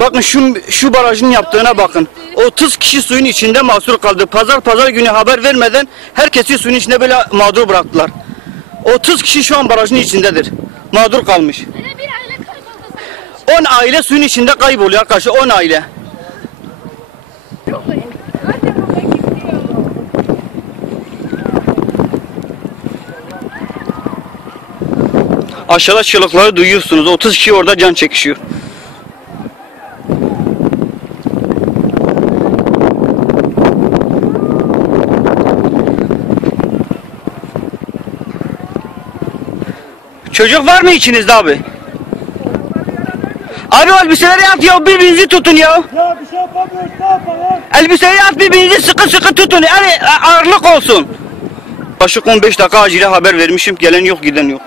Bakın şu şu barajın yaptığına bakın. 30 kişi suyun içinde mahsur kaldı. Pazar pazar günü haber vermeden herkesi suyun içinde böyle mağdur bıraktılar. 30 kişi şu an barajın içindedir. Mağdur kalmış. 10 aile suyun içinde kayboluyor arkadaşlar 10 aile. Aşağıda çığlıkları duyuyorsunuz. 30 kişi orada can çekişiyor. Çocuk var mı içinizde abi? Abi o elbiseleri at ya bir birbirinizi tutun ya. Ya bir şey yapamıyoruz ne yapalım? Elbiseleri at birbirinizi sıkı sıkı tutun. Yani e, ağırlık olsun. Başlık 15 dakika acile haber vermişim. Gelen yok giden yok.